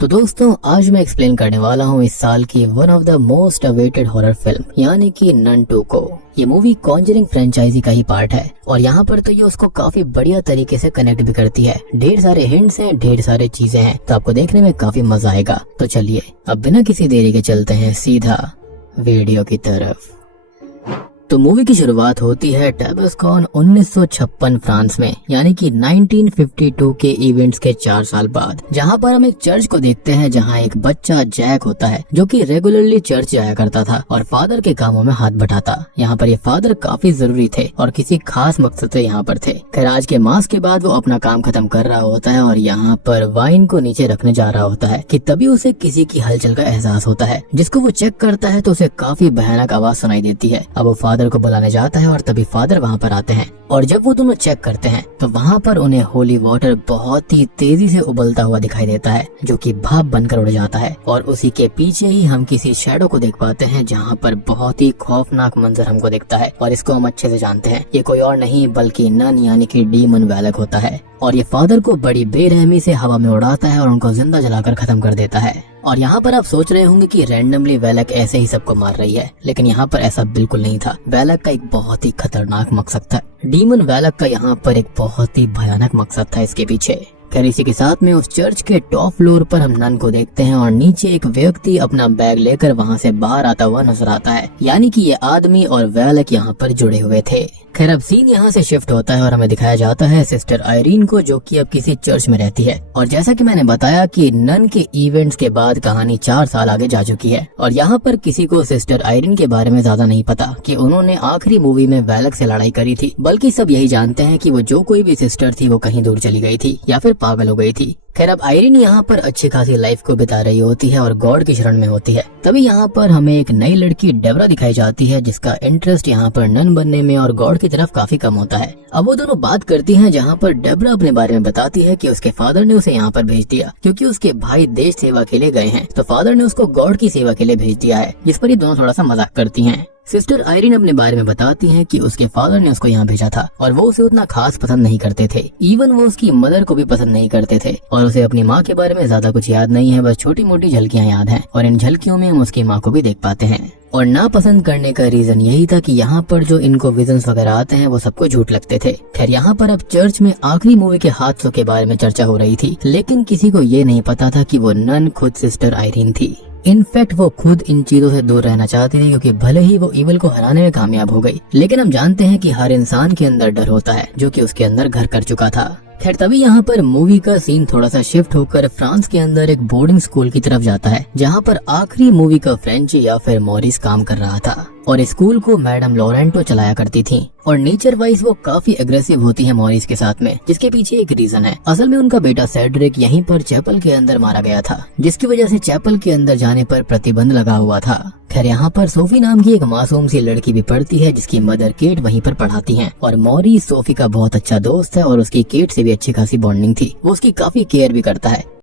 तो दोस्तों आज मैं एक्सप्लेन करने वाला हूँ इस साल की one of the most awaited horror film यानी कि नन 2 को। ये मूवी कॉन्जरिंग फ्रेंचाइजी का ही पार्ट है और यहाँ पर तो ये उसको काफी बढ़िया तरीके से कनेक्ट भी करती है। ढेर सारे हिंट्स हैं, ढेर सारे चीजें हैं, तो आपको देखने में काफी मजा आएगा। तो चलिए अब बिना किसी देरी के चलते हैं सीधा वीडियो की तरफ। तो मूवी की शुरुआत होती है टैबस्कॉन 1956 फ्रांस में, यानी कि 1952 के इवेंट्स के 4 साल बाद, जहां पर हम एक चर्च को देखते हैं जहां एक बच्चा जैक होता है जो कि रेगुलरली चर्च जाया करता था और फादर के कामों में हाथ बटाता। यहाँ पर ये फादर काफी जरूरी थे और किसी खास मकसद से यहाँ पर थे। खैर आज के मास के बाद वो अपना काम खत्म कर रहा होता है और यहाँ पर वाइन को नीचे रखने जा रहा होता है कि तभी उसे किसी की हलचल का एहसास होता है, जिसको वो चेक करता है तो उसे काफी भयानक आवाज सुनाई देती है। अब वो फादर को बुलाने जाता है और तभी फादर वहाँ पर आते हैं और जब वो दोनों चेक करते हैं तो वहाँ पर उन्हें होली वाटर बहुत ही तेजी से उबलता हुआ दिखाई देता है जो कि भाप बनकर उड़ जाता है और उसी के पीछे ही हम किसी शैडो को देख पाते हैं जहाँ पर बहुत ही खौफनाक मंजर हमको दिखता है और इसको हम अच्छे से जानते हैं। ये कोई और नहीं बल्कि नन यानी कि डीमन वैलक होता है और ये फादर को बड़ी बेरहमी से हवा में उड़ाता है और उनको जिंदा जलाकर खत्म कर देता है। और यहाँ पर आप सोच रहे होंगे कि रैंडमली वैलक ऐसे ही सबको मार रही है, लेकिन यहाँ पर ऐसा बिल्कुल नहीं था। वैलक का एक बहुत ही खतरनाक मकसद था। डीमन वैलक का यहाँ पर एक बहुत ही भयानक मकसद था इसके पीछे। खैर इसी के साथ में उस चर्च के टॉप फ्लोर पर हम नन को देखते हैं और नीचे एक व्यक्ति अपना बैग लेकर वहाँ से बाहर आता हुआ नजर आता है, यानी कि ये आदमी और वैलक यहाँ पर जुड़े हुए थे। खैर अब सीन यहाँ से शिफ्ट होता है और हमें दिखाया जाता है सिस्टर आयरीन को, जो कि अब किसी चर्च में रहती है। और जैसा कि मैंने बताया कि नन के इवेंट्स के बाद कहानी 4 साल आगे जा चुकी है और यहाँ पर किसी को सिस्टर आयरीन के बारे में ज्यादा नहीं पता कि उन्होंने आखिरी मूवी में वैलक से लड़ाई करी थी, बल्कि सब यही जानते हैं कि वो जो कोई भी सिस्टर थी वो कहीं दूर चली गई थी या फिर पागल हो गई थी। खैर अब आयरीन यहाँ पर अच्छी खासी लाइफ को बिता रही होती है और गॉड की शरण में होती है। तभी यहाँ पर हमें एक नई लड़की डेबरा दिखाई जाती है जिसका इंटरेस्ट यहाँ पर नन बनने में और गॉड की तरफ काफी कम होता है। अब वो दोनों बात करती हैं जहाँ पर डेबरा अपने बारे में बताती है कि उसके फादर ने उसे यहाँ पर भेज दिया क्योंकि उसके भाई देश सेवा के लिए गए हैं, तो फादर ने उसको गॉड की सेवा के लिए भेज दिया है, जिस पर ये दोनों थोड़ा सा मजाक करती हैं। सिस्टर आयरीन अपने बारे में बताती हैं कि उसके फादर ने उसको यहाँ भेजा था और वो उसे उतना खास पसंद नहीं करते थे। इवन वो उसकी मदर को भी पसंद नहीं करते थे और उसे अपनी माँ के बारे में ज्यादा कुछ याद नहीं है, बस छोटी मोटी झलकियाँ याद हैं और इन झलकियों में हम उसकी माँ को भी देख पाते हैं। और नापसंद करने का रीजन यही था कि यहाँ पर जो इनको विजन्स वगैरह आते हैं वो सबको झूठ लगते थे। खैर यहाँ पर अब चर्च में आखिरी मूवी के हादसों के बारे में चर्चा हो रही थी, लेकिन किसी को ये नहीं पता था कि वो नन खुद सिस्टर आयरीन थी। इनफैक्ट वो खुद इन चीजों से दूर रहना चाहती थी क्योंकि भले ही वो इविल को हराने में कामयाब हो गई, लेकिन हम जानते हैं कि हर इंसान के अंदर डर होता है जो कि उसके अंदर घर कर चुका था। खैर तभी यहाँ पर मूवी का सीन थोड़ा सा शिफ्ट होकर फ्रांस के अंदर एक बोर्डिंग स्कूल की तरफ जाता है जहाँ पर आखिरी मूवी का फ्रेंच या फिर मॉरिस काम कर रहा था और स्कूल को मैडम लॉरेंटो चलाया करती थी और नेचर वाइज वो काफी एग्रेसिव होती है मॉरिस के साथ में, जिसके पीछे एक रीजन है। असल में उनका बेटा सेड्रिक यहीं पर चैपल के अंदर मारा गया था, जिसकी वजह से चैपल के अंदर जाने पर प्रतिबंध लगा हुआ था। खैर यहाँ पर सोफी नाम की एक मासूम सी लड़की भी पढ़ती है जिसकी मदर केट वहीं पर पढ़ाती हैं और मॉरिस सोफी का बहुत अच्छा दोस्त है और उसकी केट से भी अच्छी खासी बॉन्डिंग थी। वो उसकी काफी केयर भी करता है।